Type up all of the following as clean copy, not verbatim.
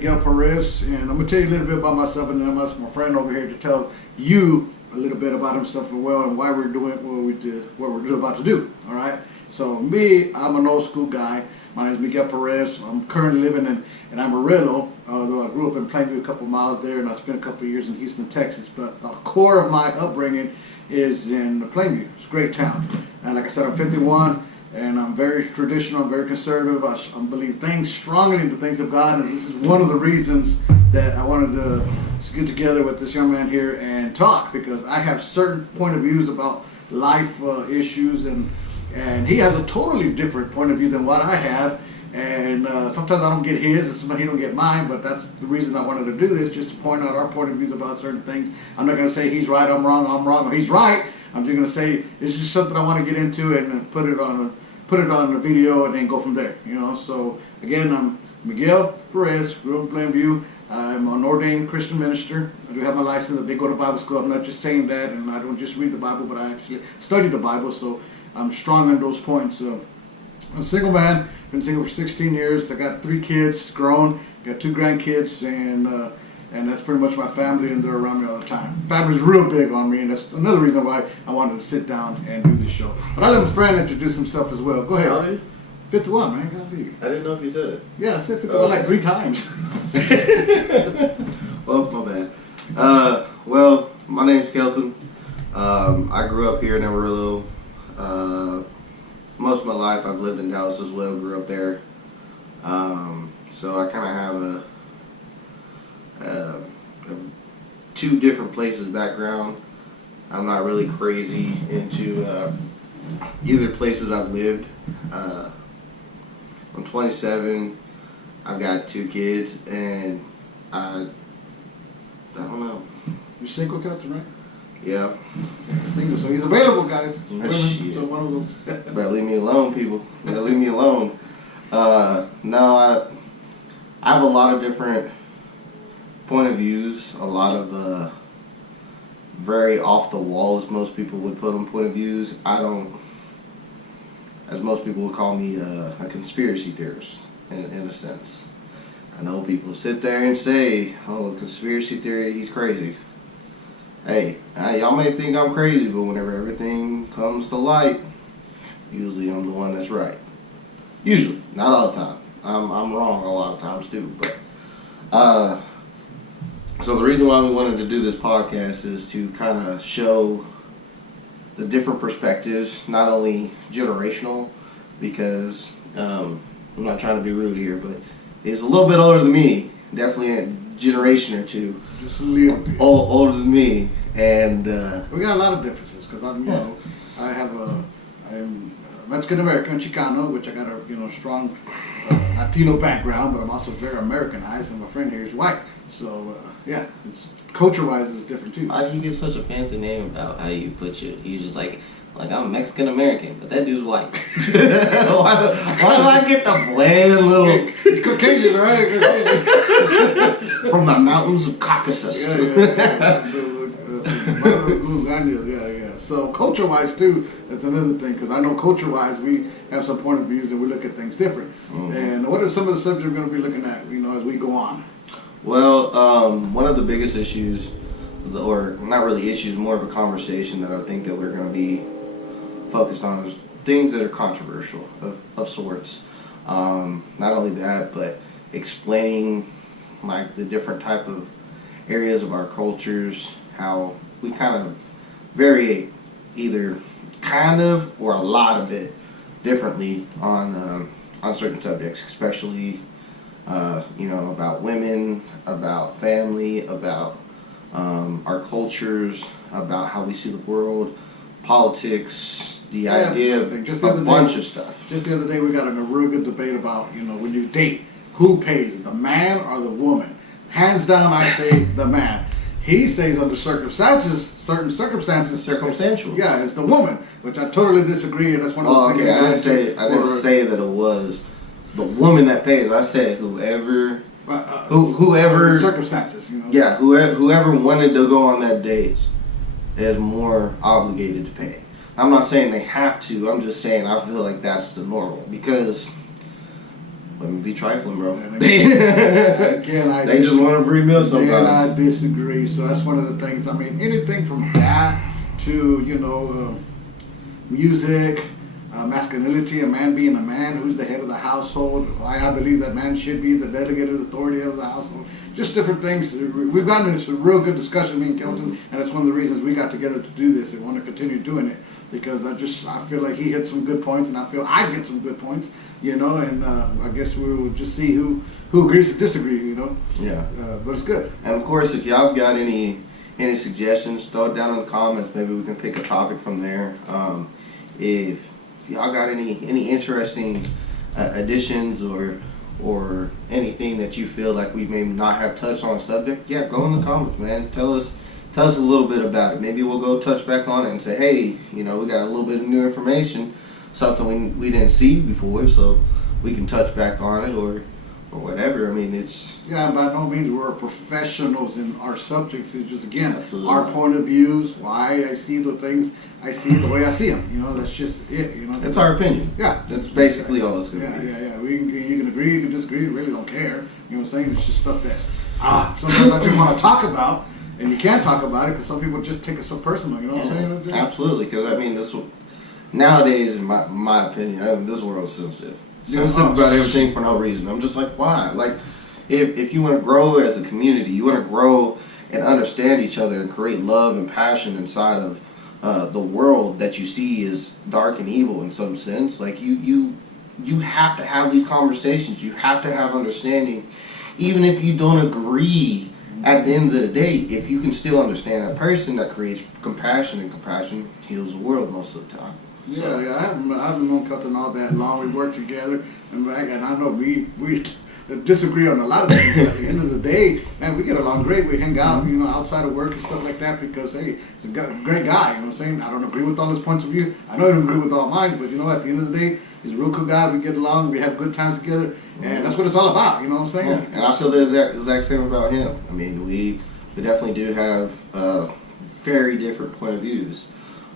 Miguel Perez, and I'm going to tell you a little bit about myself, and then I'm going to ask my friend over here to tell you a little bit about himself as well and why we're doing what we're about to do. All right. So me, I'm an old school guy. My name is Miguel Perez. I'm currently living in Amarillo, though I grew up in Plainview, a couple miles there, and I spent a couple of years in Houston, Texas. But the core of my upbringing is in Plainview. It's a great town. And like I said, I'm 51, and I'm very traditional. I'm very conservative. I believe strongly in the things of God, and this is one of the reasons that I wanted to get together with this young man here and talk, because I have certain point of views about life issues, and he has a totally different point of view than what I have, and sometimes I don't get his, and sometimes he don't get mine, but that's the reason I wanted to do this, just to point out our point of views about certain things. I'm not going to say he's right, I'm wrong, or he's right. I'm just going to say it's just something I want to get into and put it on a video and then go from there. So again, I'm Miguel Perez, grew up in Plainview. I'm an ordained Christian minister. I do have my license. I did go to Bible school. I'm not just saying that, and I don't just read the Bible, but I actually study the Bible, so I'm strong on those points. I'm a single man. Been single for 16 years. I got 3 kids, grown. Got 2 grandkids, and that's pretty much my family, and they're around me all the time. Family's real big on me, and that's another reason why I wanted to sit down and do this show. But I let my friend introduce himself as well. Go ahead. How old are you? 51, man. I didn't know if you said it. Yeah, I said 51 like 3 times. Well, my bad. Well, my name's Kelton. I grew up here in Amarillo. Most of my life I've lived in Dallas as well, grew up there. So I kind of have a 2 different places background. I'm not really crazy into either places I've lived. I'm 27. I've got 2 kids, and I don't know. You're single, Captain, right? Yeah. Single, so he's available, guys. Shit. So one of those. Better leave me alone, people. Better leave me alone. No, I have a lot of different point of views. A lot of very off the wall, as most people would put them, point of views. I don't, as most people would call me, a conspiracy theorist, in a sense. I know people sit there and say, oh, conspiracy theory, he's crazy. Hey, y'all may think I'm crazy, but whenever everything comes to light, usually I'm the one that's right. Usually, not all the time. I'm wrong a lot of times too, but so the reason why we wanted to do this podcast is to kind of show the different perspectives, not only generational, because I'm not trying to be rude here, but he's a little bit older than me, definitely a generation or 2. Just a little bit. Older than me, and we got a lot of differences, because I'm Mexican American, Chicano, which I got a strong Latino background, but I'm also very Americanized, and my friend here is white. So yeah, culture-wise, it's different too. Why do you get such a fancy name about how you put you just like I'm Mexican American, but that dude's white. why do I get the bland little It's Caucasian, right? from the mountains of Caucasus? Yeah. So culture-wise too, that's another thing, because I know culture-wise we have some point of views and we look at things different. Mm-hmm. And what are some of the subjects we're going to be looking at, as we go on? Well, one of the biggest issues, or not really issues, more of a conversation that I think that we're going to be focused on is things that are controversial of sorts. Not only that, but explaining like the different type of areas of our cultures, how we kind of vary either kind of or a lot of it differently on certain subjects, especially about women, about family, about our cultures, about how we see the world, politics, the idea of a bunch of stuff. Just the other day we got in a real good debate about, when you date, who pays, the man or the woman? Hands down, I say the man. He says under certain circumstances, circumstantial. Yeah, it's the woman, which I totally disagree, and that's one of the things. Okay, I didn't say that it was the woman that pays. I said whoever circumstances. Yeah, whoever wanted to go on that date is more obligated to pay. I'm not saying they have to. I'm just saying I feel like that's the normal, because Women be trifling, bro. And again, I They just want a free meal And I sometimes. disagree. So that's one of the things. I mean, anything from that to music, masculinity, a man being a man, who's the head of the household, why I believe that man should be the delegated authority of the household. Just different things. We've gotten into a real good discussion, me and Kelton, and it's one of the reasons we got together to do this and want to continue doing it, because I feel like he hit some good points, and I feel I get some good points, and I guess we will just see who agrees to disagree, Yeah. but it's good. And of course, if y'all got any suggestions, throw it down in the comments. Maybe we can pick a topic from there. If y'all got any interesting additions or anything that you feel like we may not have touched on a subject, yeah, go in the comments, man. Tell us a little bit about it. Maybe we'll go touch back on it and say, hey, we got a little bit of new information, something we didn't see before, so we can touch back on it or whatever. I mean, it's... Yeah, by no means we're professionals in our subjects. It's just, again, Absolutely. our point of views, why I see the things I see the way I see them. That's just it. It's our opinion. Yeah. That's basically all it's going to Yeah, be. yeah. You can agree, you can disagree. Really don't care. You know what I'm saying? It's just stuff that sometimes I just want to talk about, and you can't talk about it because some people just take it so personal. You know what I'm saying? Absolutely, because I mean, nowadays, in my opinion, this world is sensitive. Yeah. Sensitive about everything for no reason. I'm just like, why? Like, if you want to grow as a community, you want to grow and understand each other and create love and passion inside of the world that you see is dark and evil in some sense. Like, you have to have these conversations. You have to have understanding, even if you don't agree. At the end of the day, if you can still understand a person, that creates compassion, and compassion heals the world most of the time. Yeah, yeah. I haven't known Kelton all that long. We worked together, and I know we disagree on a lot of things. But at the end of the day, man, we get along great. We hang out, outside of work and stuff like that because, hey, he's a great guy. You know what I'm saying? I don't agree with all his points of view. I know I don't agree with all mine, but at the end of the day, he's a real cool guy. We get along. We have good times together, and that's what it's all about. You know what I'm saying? Yeah, and I feel the exact same about him. I mean, we definitely do have very different point of views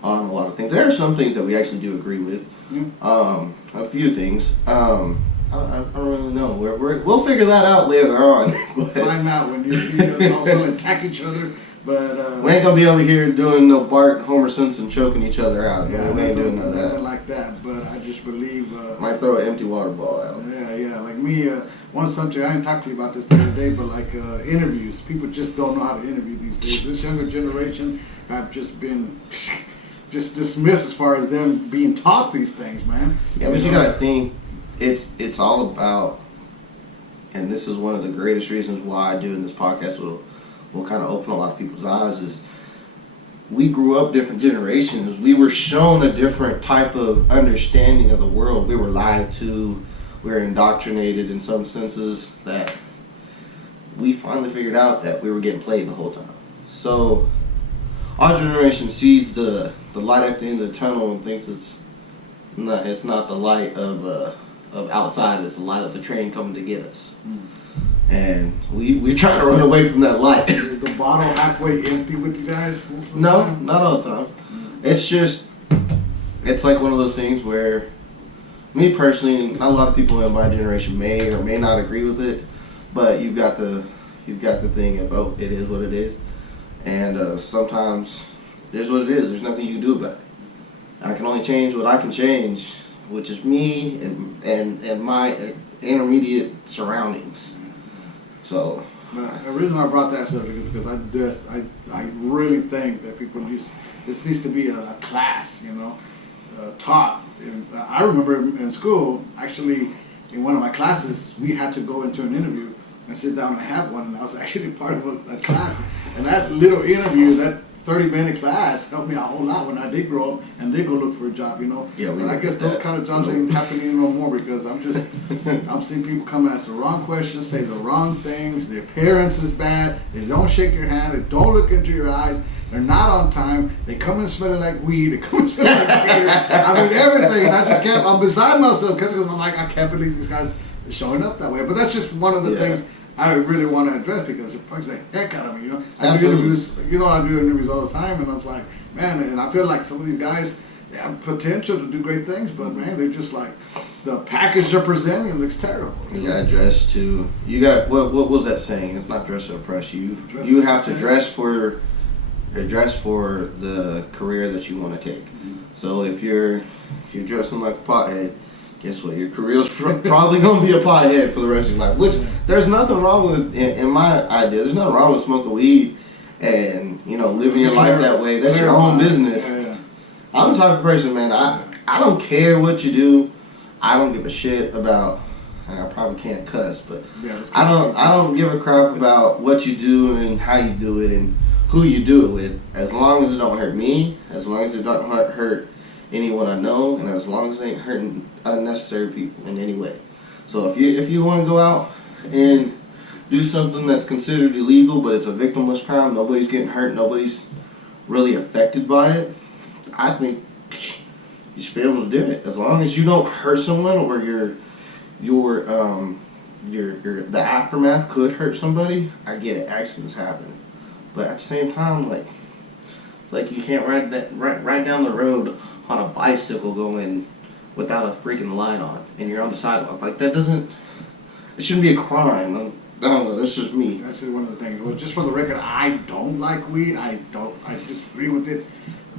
on a lot of things. There are some things that we actually do agree with. Yeah. A few things. I don't really know. We'll figure that out later on. But Find out when you see us also attack each other. But we ain't gonna be over here doing no Bart, Homer Simpson choking each other out. yeah, We ain't doing none of nothing that. like that. But I just believe. Might throw an empty water ball at him. Yeah. Like me, one subject, I didn't talk to you about this the other day, but like interviews. People just don't know how to interview these days. This younger generation have just been just dismissed as far as them being taught these things, man. Yeah, but you gotta think, it's all about, and this is one of the greatest reasons why doing this podcast will kind of open a lot of people's eyes, is we grew up different generations. We were shown a different type of understanding of the world. We were lied to. We were indoctrinated in some senses that we finally figured out that we were getting played the whole time. So our generation sees the light at the end of the tunnel and thinks it's not the light of outside, it's the light of the train coming to get us. And we're trying to run away from that light. Is the bottle halfway empty with you guys? Most of the No, time? not all the time. It's just, it's like one of those things where, me personally, not a lot of people in my generation may or may not agree with it, but you've got the thing of, oh, it is what it is. And sometimes it is what it is. There's nothing you can do about it. I can only change what I can change, which is me and my intermediate surroundings. So The reason I brought that subject is because I really think that people this needs to be a class, taught. And, I remember in school, actually, in one of my classes, we had to go into an interview and sit down and have one, and I was actually part of a class. And that little interview, that 30-minute class, helped me a whole lot when I did grow up and did go look for a job, Yeah, we But I looked guess at those that. kind of jobs ain't happening no more because I'm seeing people come and ask the wrong questions, say the wrong things, their appearance is bad, they don't shake your hand, they don't look into your eyes, they're not on time, they come in smelling like weed, they come in smelling like beer, I mean everything, and I just can't, I'm beside myself because I'm like, I can't believe these guys are showing up that way. But that's just one of the things I really want to address because it bugs the heck out of me, I do interviews, I do interviews all the time, and I'm like, man, and I feel like some of these guys, they have potential to do great things, but man, they're just like, the package they're presenting looks terrible. You gotta dress to. You got what was that saying? It's not dress to impress you. Dress You to have to success. dress for the career that you want to take. So if you're dressing like a pothead, guess what? Your career's probably gonna be a pothead for the rest of your life. Which there's nothing wrong with in my idea. There's nothing wrong with smoking weed and living your life that way. That's your own business. Yeah, yeah. I'm the type of person, man. I don't care what you do. I don't give a shit about. And I probably can't cuss, but Yeah, let's I don't give a crap about what you do and how you do it and who you do it with. As long as it don't hurt me, as long as it don't hurt anyone I know, and as long as it ain't hurting unnecessary people in any way. So if you want to go out and do something that's considered illegal, but it's a victimless crime, nobody's getting hurt, nobody's really affected by it, I think you should be able to do it as long as you don't hurt someone or the aftermath could hurt somebody. I get it, accidents happen, but at the same time, like it's like you can't ride down the road on a bicycle going without a freaking light on, and you're on the sidewalk. Like that doesn't. It shouldn't be a crime. I don't know. That's just me. That's one of the things. Well, just for the record, I don't like weed. I disagree with it.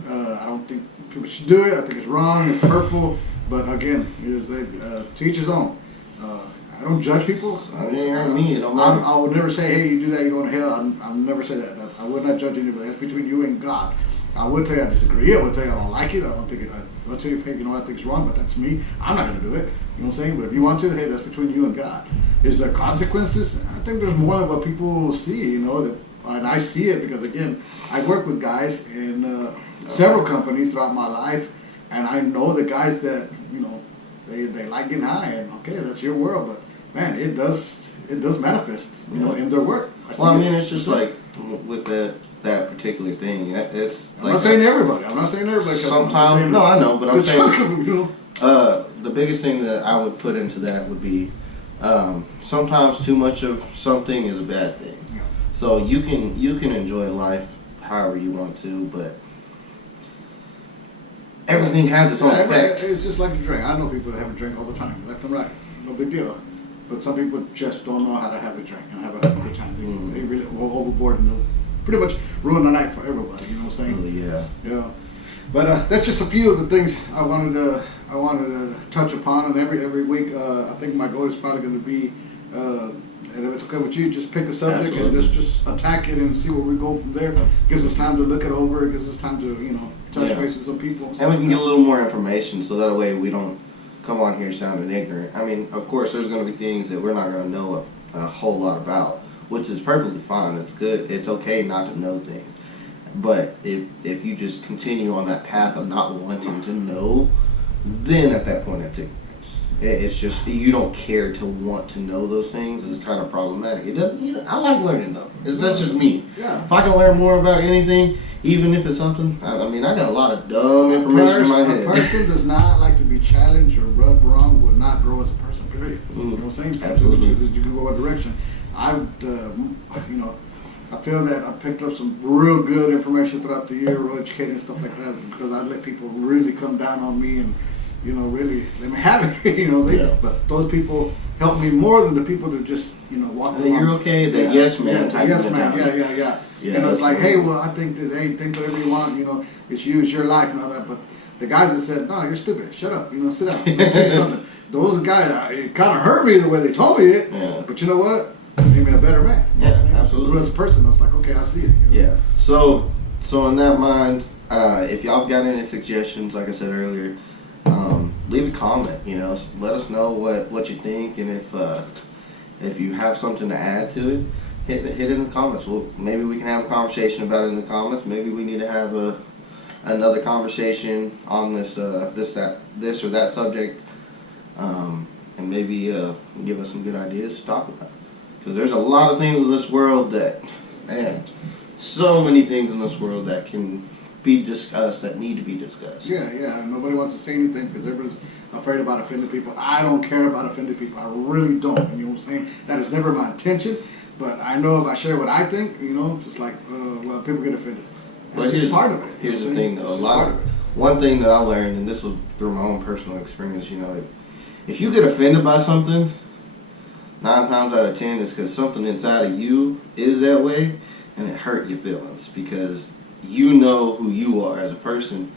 I don't think people should do it. I think it's wrong. It's hurtful. But again, to each his own. I don't judge people. I mean, hurt me. It don't matter. I would never say, hey, you do that, you're going to hell. I'll never say that. I would not judge anybody. That's between you and God. I would tell you I disagree. I would tell you I don't like it. I don't think it. I'll tell you, hey, I think it's wrong, but that's me. I'm not going to do it. You know what I'm saying? But if you want to, hey, that's between you and God. Is there consequences? I think there's more than what people see. And I see it because again, I work with guys in several companies throughout my life, and I know the guys that they like getting high, and okay, that's your world, but man, it does manifest, in their work. Well, it's just like with that particular thing. It's I'm not saying everybody. 'Cause sometimes, no, I know, but I'm the chunk saying of them, the biggest thing that I would put into that would be sometimes too much of something is a bad thing. Yeah. So you can enjoy life however you want to, but everything has its own effect. It's just like a drink. I know people that have a drink all the time, left and right. No big deal. But some people just don't know how to have a drink and have a good time. They really go overboard and they'll pretty much ruin the night for everybody. You know what I'm saying? Yeah. Yeah. But that's just a few of the things I wanted to touch upon. And every week, I think my goal is probably going to be, and if it's okay with you, just pick a subject Absolutely. and just attack it and see where we go from there. Gives us time to look it over. It gives us time to touch Yeah. base with some people. And we can get a little more information so that way we don't come on here sounding ignorant. Of course, there's going to be things that we're not going to know a whole lot about, which is perfectly fine. It's good. It's okay not to know things. But if you just continue on that path of not wanting to know, then at that point that's ignorance. It's just you don't care to want to know those things. It's kind of problematic. It doesn't. I like learning though. That's just me. Yeah. If I can learn more about anything, even if it's something, I got a lot of dumb information in my A head. person does not like to be challenged or rubbed wrong, will not grow as a person, period. You know what I'm saying? Absolutely. You can go a direction. I feel that I picked up some real good information throughout the year, real educating and stuff like that, because I let people really come down on me and, really let me have it, Yeah. But those people help me more than the people that just, walk Hey, along. you're okay, the yes man type yes of man, mentality. yeah. Yeah, It's like, that's hey, well, I think that, hey, think whatever you want, it's you, it's your life and all that. But the guys that said, no, you're stupid, shut up, sit down, let me tell you something. Those guys, it kind of hurt me the way they told me it, Yeah. but you know what? It made me a better man. Yeah, You know, absolutely. as a person, I was like, okay, I see it. Yeah. So in that mind, if y'all got any suggestions, like I said earlier, leave a comment. Let us know what you think, and if you have something to add to it, hit it in the comments. Well, maybe we can have a conversation about it in the comments. Maybe we need to have another conversation on this or that subject, and maybe give us some good ideas to talk about. Because there's a lot of things in this world so many things in this world that can be discussed, that need to be discussed. Yeah. Nobody wants to say anything because everybody's afraid about offending people. I don't care about offending people. I really don't. You know what I'm saying? That is never my intention. But I know if I share what I think, just like, well, people get offended. That's just part of it. Here's the thing, though. It's just part of it. One thing that I learned, and this was through my own personal experience, if you get offended by something, 9 times out of 10 it's because something inside of you is that way, and it hurt your feelings because you know who you are as a person,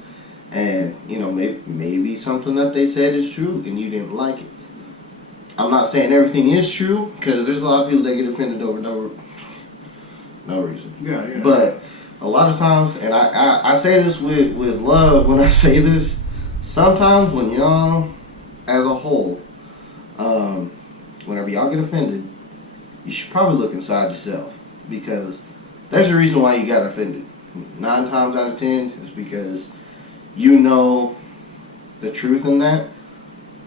and you know maybe something that they said is true and you didn't like it. I'm not saying everything is true because there's a lot of people that get offended over no reason. Yeah, yeah. But a lot of times, and I say this with love when I say this, sometimes when y'all as a whole, whenever y'all get offended, you should probably look inside yourself because there's a reason why you got offended. 9 times out of 10 is because you know the truth in that,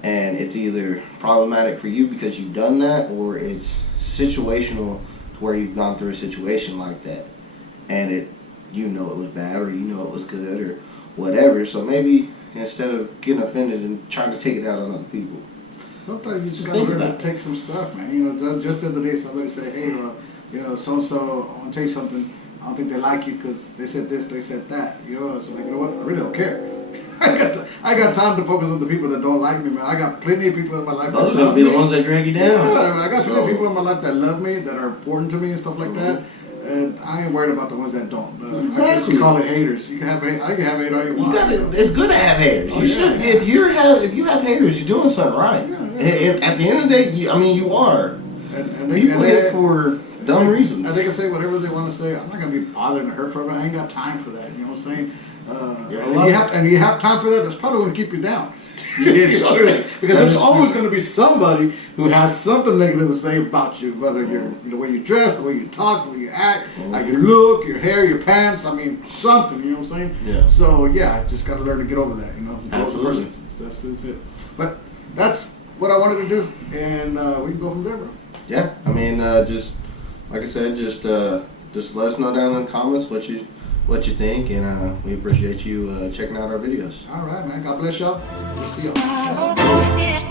and it's either problematic for you because you've done that, or it's situational to where you've gone through a situation like that, and you know it was bad, or you know it was good, or whatever. So maybe instead of getting offended and trying to take it out on other people, Sometimes you just Just gotta think learn to about it. take some stuff, man. You know, just the other day somebody said, hey, so and so, I want to tell you something. I don't think they like you because they said this, they said that. You know, so like, you know what? I really don't care. I got time to focus on the people that don't like me, man. I got plenty of people in my life. those that are gonna love be the me. ones that drag you down. Yeah, I got plenty of So- people in my life that love me, that are important to me and stuff like that. And I ain't worried about the ones that don't. I Exactly. just call it haters. You can have I can have hate all you want. You gotta. It's good to have haters. Oh, You should. yeah. If you have haters, you're doing something right. Yeah, yeah. And at the end of the day, you are. And People hate for dumb reasons. And they can say whatever they want to say. I'm not gonna be bothered and hurt for it. I ain't got time for that. You know what I'm saying? Yeah, and, a lot you have time for that. That's probably gonna keep you down. Yeah, You know what I'm saying? Because That there's is always true. going to be somebody who has something negative to say about you, whether you're the way you dress, the way you talk, the way you act, how you look, your hair, your pants. I mean, something. You know what I'm saying? Yeah. So yeah, just got to learn to get over that. You know, grow as a Absolutely. person. That's it. But that's what I wanted to do, and we can go from there, bro. Yeah, I mean, just like I said, just let us know down in the comments what you think, and we appreciate you checking out our videos. All right, man. God bless y'all. We'll see y'all. Yeah.